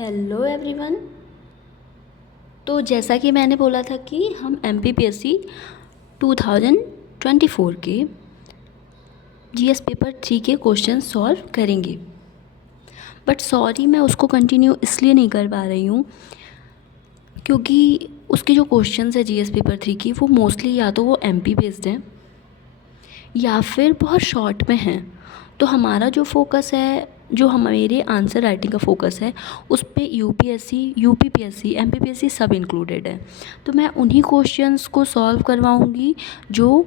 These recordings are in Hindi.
Hello everyone. तो जैसा कि मैंने बोला था कि हम MPPSC 2024 के GS पेपर 3 के क्वेश्चन सॉल्व करेंगे। बट सॉरी, मैं उसको कंटिन्यू इसलिए नहीं कर पा रही हूँ क्योंकि उसके जो क्वेश्चंस है GS पेपर 3 की वो मोस्टली या तो वो MP बेस्ड हैं या फिर बहुत शॉर्ट में हैं। तो हमारा जो फोकस है, जो हमारे आंसर राइटिंग का फोकस है, उस पे UPSC, UPPSC, MPPSC सब इंक्लूडेड है। तो मैं उन्हीं क्वेश्चंस को सॉल्व करवाऊँगी जो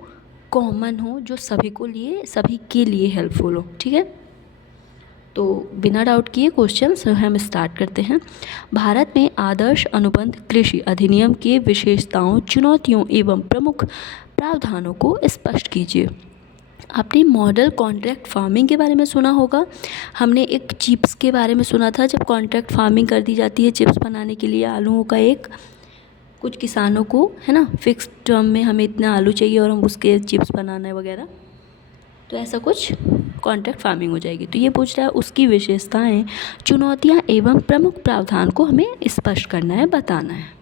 कॉमन हो, जो सभी के लिए हेल्पफुल हो। ठीक है, तो बिना डाउट किए क्वेश्चंस हम स्टार्ट करते हैं। भारत में आदर्श अनुबंध कृषि अधिनियम के विशेषताओं, चुनौतियों एवं प्रमुख प्रावधानों को स्पष्ट कीजिए। आपने मॉडल कॉन्ट्रैक्ट फार्मिंग के बारे में सुना होगा। हमने एक चिप्स के बारे में सुना था, जब कॉन्ट्रैक्ट फार्मिंग कर दी जाती है चिप्स बनाने के लिए आलूओं का, एक कुछ किसानों को है ना, फिक्स टर्म में हमें इतना आलू चाहिए और हम उसके चिप्स बनाना है वगैरह, तो ऐसा कुछ कॉन्ट्रैक्ट फार्मिंग हो जाएगी। तो ये पूछ रहा है उसकी विशेषताएं, चुनौतियां एवं प्रमुख प्रावधान को हमें स्पष्ट करना है, बताना है।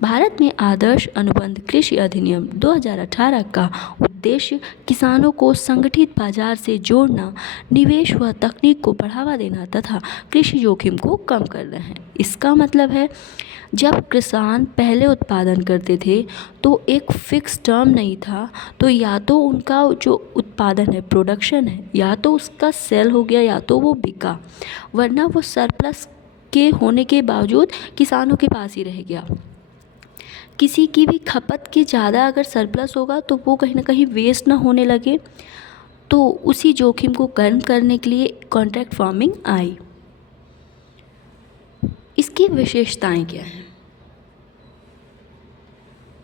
भारत में आदर्श अनुबंध कृषि अधिनियम 2018 का उद्देश्य किसानों को संगठित बाजार से जोड़ना, निवेश व तकनीक को बढ़ावा देना तथा कृषि जोखिम को कम करना है। इसका मतलब है, जब किसान पहले उत्पादन करते थे तो एक फिक्स टर्म नहीं था, तो या तो उनका जो उत्पादन है, प्रोडक्शन है, या तो उसका सेल हो गया या तो वो बिका, वरना वो सरप्लस के होने के बावजूद किसानों के पास ही रह गया। किसी की भी खपत के ज़्यादा अगर सरप्लस होगा तो वो कहीं ना कहीं वेस्ट ना होने लगे, तो उसी जोखिम को कम करने के लिए कॉन्ट्रैक्ट फार्मिंग आई। इसकी विशेषताएं क्या हैं?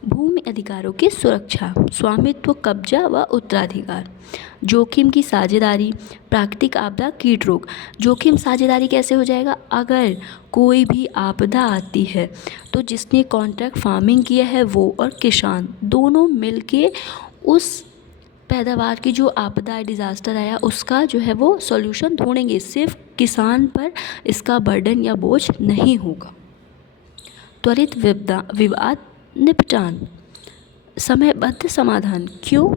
भूमि अधिकारों की सुरक्षा, स्वामित्व, कब्जा व उत्तराधिकार, जोखिम की साझेदारी, प्राकृतिक आपदा, कीट रोग। जोखिम साझेदारी कैसे हो जाएगा? अगर कोई भी आपदा आती है तो जिसने कॉन्ट्रैक्ट फार्मिंग किया है वो और किसान दोनों मिलके उस पैदावार की जो आपदा, डिज़ास्टर आया, उसका जो है वो सॉल्यूशन ढूंढेंगे। सिर्फ किसान पर इसका बर्डन या बोझ नहीं होगा। त्वरित विवाद निपटान, समयबद्ध समाधान। क्यों?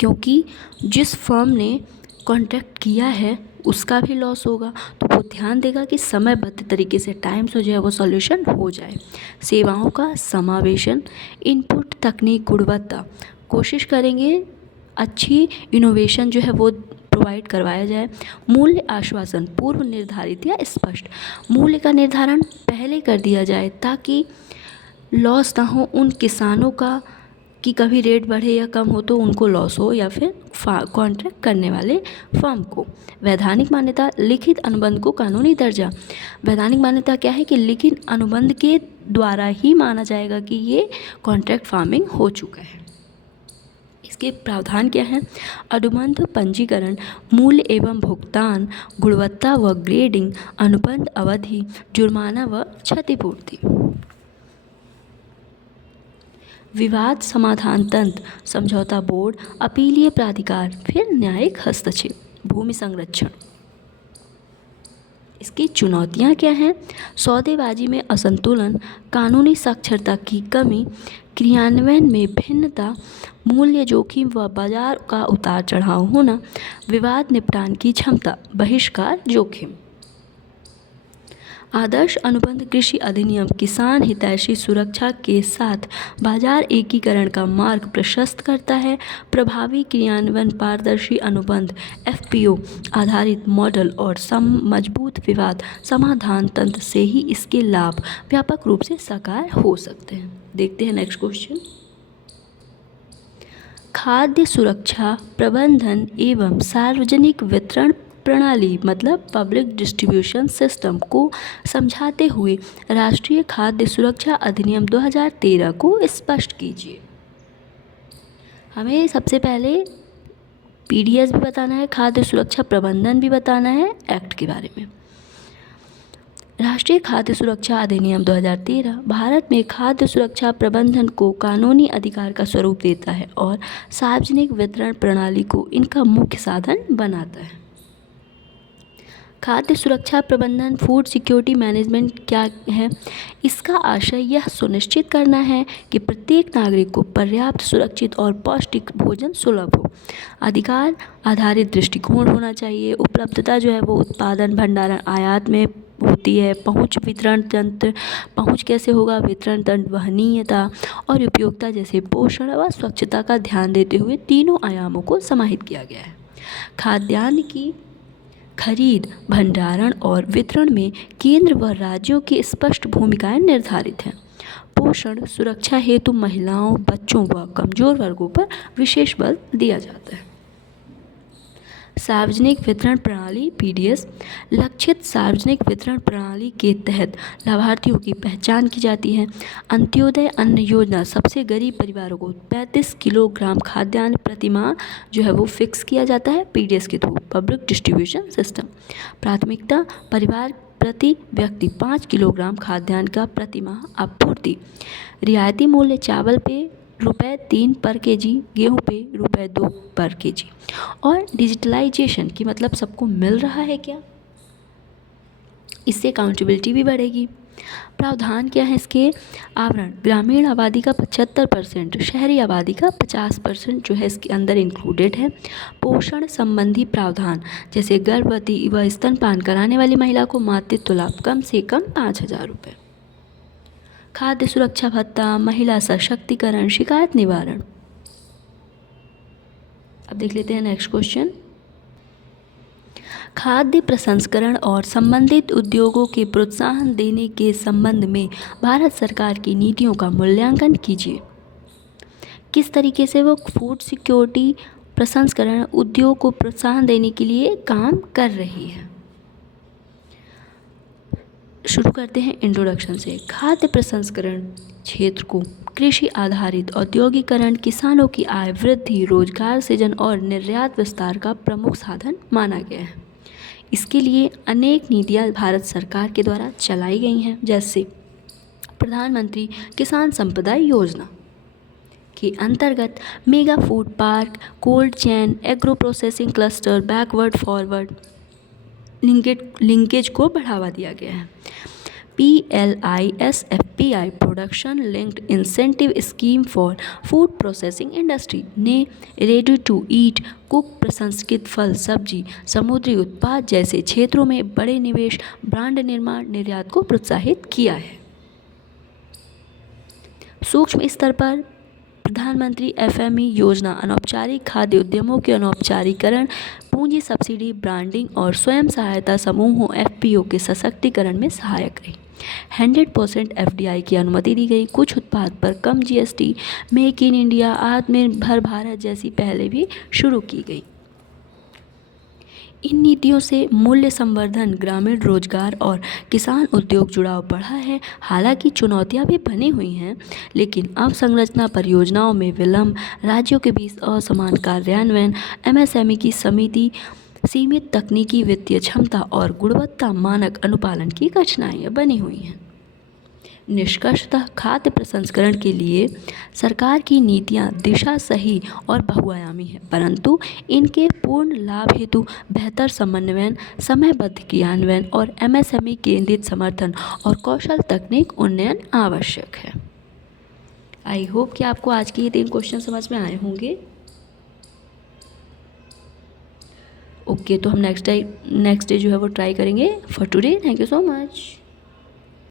क्योंकि जिस फर्म ने कॉन्ट्रैक्ट किया है उसका भी लॉस होगा, तो वो ध्यान देगा कि समयबद्ध तरीके से टाइम से जो है वो सॉल्यूशन हो जाए। सेवाओं का समावेशन, इनपुट, तकनीक, गुणवत्ता, कोशिश करेंगे अच्छी इनोवेशन जो है वो प्रोवाइड करवाया जाए। मूल्य आश्वासन, पूर्व निर्धारित या स्पष्ट। मूल्य का निर्धारण पहले कर दिया जाए ताकि लॉस ना हो उन किसानों का, कि कभी रेट बढ़े या कम हो तो उनको लॉस हो, या फिर कॉन्ट्रैक्ट करने वाले फर्म को। वैधानिक मान्यता, लिखित अनुबंध को कानूनी दर्जा। वैधानिक मान्यता क्या है कि लिखित अनुबंध के द्वारा ही माना जाएगा कि ये कॉन्ट्रैक्ट फार्मिंग हो चुका है। इसके प्रावधान क्या हैं? अनुबंध पंजीकरण, मूल्य एवं भुगतान, गुणवत्ता व ग्रेडिंग, अनुबंध अवधि, जुर्माना व क्षतिपूर्ति। विवाद समाधान तंत्र, समझौता बोर्ड, अपीलीय प्राधिकार, फिर न्यायिक हस्तक्षेप। भूमि संरक्षण, इसकी चुनौतियां क्या हैं? सौदेबाजी में असंतुलन, कानूनी साक्षरता की कमी, क्रियान्वयन में भिन्नता, मूल्य जोखिम व बाजार का उतार चढ़ाव होना, विवाद निपटान की क्षमता, बहिष्कार जोखिम। आदर्श अनुबंध कृषि अधिनियम किसान हितैषी सुरक्षा के साथ बाजार एकीकरण का मार्ग प्रशस्त करता है। प्रभावी क्रियान्वयन, पारदर्शी अनुबंध, FPO आधारित मॉडल और मजबूत विवाद समाधान तंत्र से ही इसके लाभ व्यापक रूप से साकार हो सकते हैं। देखते हैं नेक्स्ट क्वेश्चन। खाद्य सुरक्षा प्रबंधन एवं सार्वजनिक वितरण प्रणाली मतलब पब्लिक डिस्ट्रीब्यूशन सिस्टम को समझाते हुए राष्ट्रीय खाद्य सुरक्षा अधिनियम 2013 को स्पष्ट कीजिए। हमें सबसे पहले PDS भी बताना है, खाद्य सुरक्षा प्रबंधन भी बताना है, एक्ट के बारे में। राष्ट्रीय खाद्य सुरक्षा अधिनियम 2013 भारत में खाद्य सुरक्षा प्रबंधन को कानूनी अधिकार का स्वरूप देता है और सार्वजनिक वितरण प्रणाली को इनका मुख्य साधन बनाता है। खाद्य सुरक्षा प्रबंधन, फूड सिक्योरिटी मैनेजमेंट क्या है? इसका आशय यह सुनिश्चित करना है कि प्रत्येक नागरिक को पर्याप्त, सुरक्षित और पौष्टिक भोजन सुलभ हो। अधिकार आधारित दृष्टिकोण होना चाहिए। उपलब्धता जो है वो उत्पादन, भंडारण, आयात में होती है। पहुंच, वितरण तंत्र, पहुंच कैसे होगा, वितरण तंत्र, वहनीयता और उपयोगिता जैसे पोषण व स्वच्छता का ध्यान देते हुए तीनों आयामों को समाहित किया गया है। खाद्यान्न की खरीद, भंडारण और वितरण में केंद्र व राज्यों की स्पष्ट भूमिकाएं निर्धारित हैं। पोषण सुरक्षा हेतु महिलाओं, बच्चों व कमजोर वर्गों पर विशेष बल दिया जाता है। सार्वजनिक वितरण प्रणाली (पीडीएस). लक्षित सार्वजनिक वितरण प्रणाली के तहत लाभार्थियों की पहचान की जाती है। अंत्योदय अन्न योजना सबसे गरीब परिवारों को 35 किलोग्राम खाद्यान्न प्रतिमाह जो है वो फिक्स किया जाता है पीडीएस के थ्रू, पब्लिक डिस्ट्रीब्यूशन सिस्टम। प्राथमिकता परिवार प्रति व्यक्ति 5 किलोग्राम खाद्यान्न का प्रतिमाह आपूर्ति। रियायती मूल्य चावल पे ₹3 पर केजी, गेहूँ पे ₹2 पर केजी। और डिजिटलाइजेशन की मतलब सबको मिल रहा है क्या? इससे अकाउंटेबिलिटी भी बढ़ेगी। प्रावधान क्या है इसके? आवरण ग्रामीण आबादी का 75%, शहरी आबादी का 50% जो है इसके अंदर इंक्लूडेड है। पोषण संबंधी प्रावधान जैसे गर्भवती व स्तनपान कराने वाली महिला को मातृत्व लाभ कम से कम 5,000 रुपये। खाद्य सुरक्षा भत्ता, महिला सशक्तिकरण, शिकायत निवारण। अब देख लेते हैं नेक्स्ट क्वेश्चन। खाद्य प्रसंस्करण और संबंधित उद्योगों के प्रोत्साहन देने के संबंध में भारत सरकार की नीतियों का मूल्यांकन कीजिए। किस तरीके से वो फूड सिक्योरिटी, प्रसंस्करण उद्योग को प्रोत्साहन देने के लिए काम कर रही है। शुरू करते हैं इंट्रोडक्शन से। खाद्य प्रसंस्करण क्षेत्र को कृषि आधारित औद्योगिकरण, किसानों की आय वृद्धि, रोजगार सृजन और निर्यात विस्तार का प्रमुख साधन माना गया है। इसके लिए अनेक नीतियां भारत सरकार के द्वारा चलाई गई हैं, जैसे प्रधानमंत्री किसान संपदा योजना के अंतर्गत mega food park, cold chain, agro processing cluster, backward forward linkage को बढ़ावा दिया गया है। PLISFPI production linked incentive scheme for food processing industry ने रेडी टू ईट, कुक, प्रसंस्कृत फल, सब्जी, समुद्री उत्पाद जैसे क्षेत्रों में बड़े निवेश, ब्रांड निर्माण, निर्यात को प्रोत्साहित किया है। सूक्ष्म स्तर पर प्रधानमंत्री FME योजना अनौपचारिक खाद्य उद्यमों के अनौपचारीकरण, पूंजी सब्सिडी, ब्रांडिंग और स्वयं सहायता समूहों FPO के सशक्तिकरण में सहायक रही। 100% FDI की अनुमति दी गई। कुछ उत्पाद पर कम GST, मेक इन इंडिया, आत्मनिर्भर भारत जैसी पहले भी शुरू की गई। इन नीतियों से मूल्य संवर्धन, ग्रामीण रोजगार और किसान उद्योग जुड़ाव बढ़ा है। हालांकि चुनौतियां भी बनी हुई हैं, लेकिन अवसंरचना परियोजनाओं में विलंब, राज्यों के बीच असमान कार्यान्वयन, MSME की समिति, सीमित तकनीकी वित्तीय क्षमता और गुणवत्ता मानक अनुपालन की कठिनाइयां बनी हुई हैं। निष्कर्षतः खाद्य प्रसंस्करण के लिए सरकार की नीतियां दिशा सही और बहुआयामी है, परंतु इनके पूर्ण लाभ हेतु बेहतर समन्वयन, समयबद्ध क्रियान्वयन और MSME केंद्रित समर्थन और कौशल तकनीक उन्नयन आवश्यक है। आई होप कि आपको आज के ये 3 क्वेश्चन समझ में आए होंगे। ओके, तो हम नेक्स्ट डे जो है वो ट्राई करेंगे। For today thank you so much.